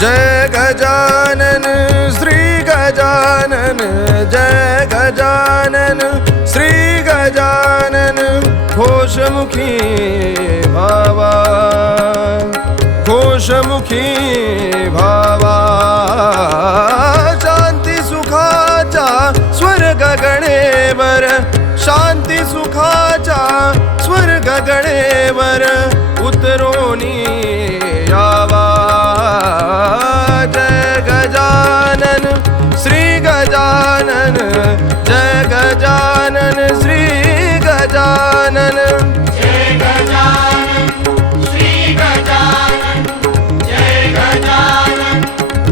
जय गजानन श्री गजानन, जय गजानन श्री गजानन। घोषमुखी भावा, घोषमुखी भावा, शांती सुखाचा स्वर्ग गणेवर, शांती सुखाचा स्वर्ग गणेवर उतरोनी यावा। जय गजानन श्री गजानन, जय गजानन श्री गजानन। जय गजानन श्री गजानन, जय गजानन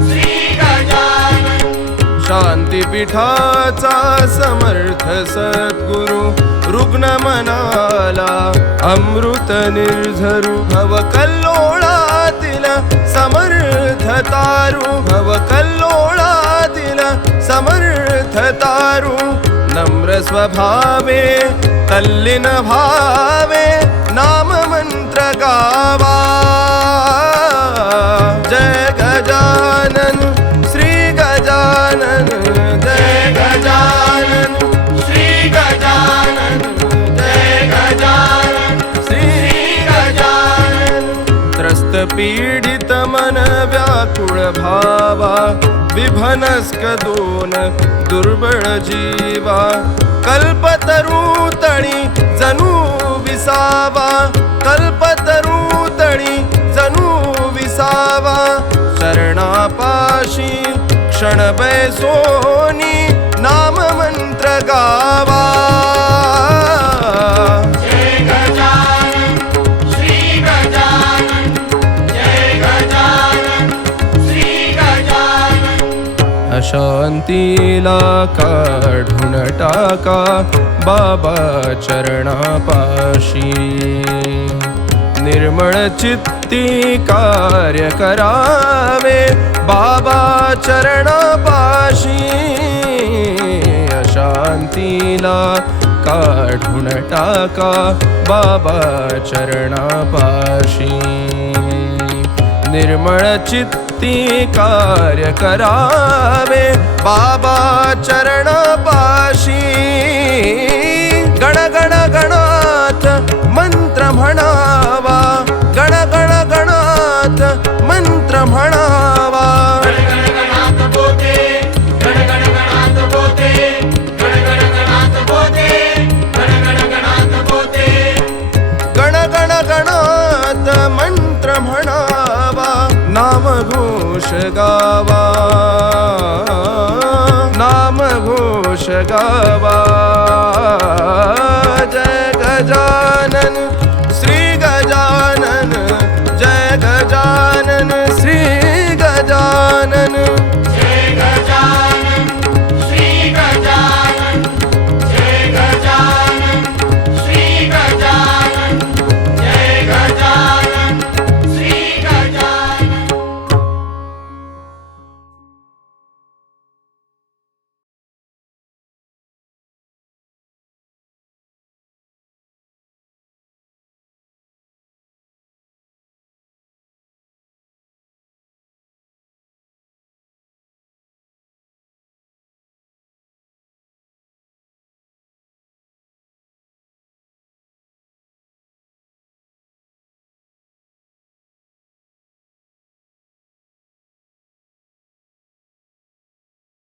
श्री गजानन। शांतीपीठाचा समर्थ सद्गुरु, रुग्ण मनाला अमृत निर्झरू। भवकल्लोळातील समर्थ तारू, भवकल्लोळातील समर्थ तारू। नम्र स्वभावे तल्लीन भावे, नाम मंत्र गावा। जय गजानन श्री गजानन, जय गजानन श्री गजानन, जय गजानन श्री गजानन। त्रस्त पीडित मन व्याकुळ भावा, विभनस्क दोन दुर्बळ जीवा। कल्पतरू तळी जणू विसावा, कल्पतरू तळी जणू विसावा। शरणापाशी क्षण बैसोनी, नाम मंत्र गावा। जय गजानन श्री गजानन, जय गजानन श्री गजानन। अशांतीला काढून टाका बाबा चरणापाशी, निर्मळ चित्ती कार्य करावे बाबा चरणापाशी। अशांतीला काढून टाका बाबा चरणापाशी, निर्मळ चित्ती कार्य करावे बाबा चरणापाशी। गण गण गणात मंत्र म्हणावा, गण गण गणात मंत्र म्हणावा। गण गण गणात बोते, गण गण गणात बोते, गण गण गणात बोते, गण गण गणात बोते। गण गण गणात मंत्र म्हणावा, नामघोष गावा, नामघोष गावा। जय गजानन